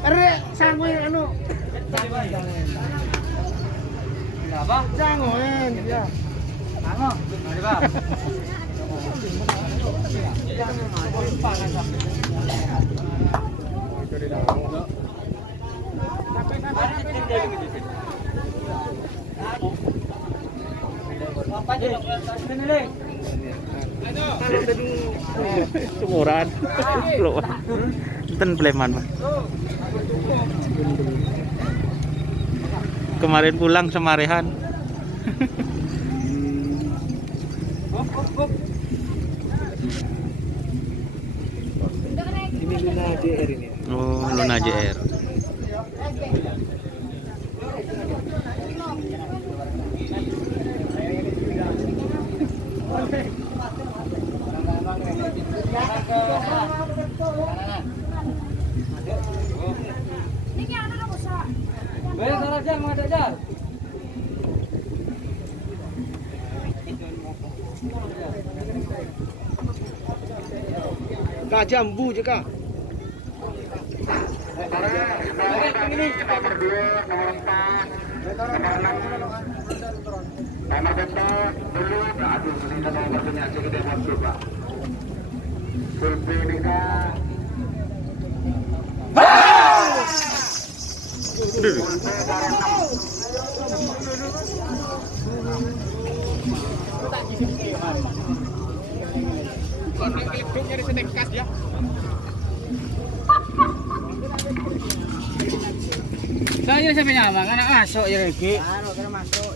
Arek sangu anu. Apa? Sangoen ya. Sango. Mari, Pak. Apa aja sini nih? Kalau tadi Sumuran. Lho. Enten Sleman, Mas. Kemarin pulang semarehan. ini Luna JR ini. Oh, Luna JR. Nah, jambu juga. Nomor betul dulu, aduh ini nomor punya aja kita masuk Pak. Sulpi nikah. Saya sampai nyamang anak masuk ya lagi. Anu, kena masuk.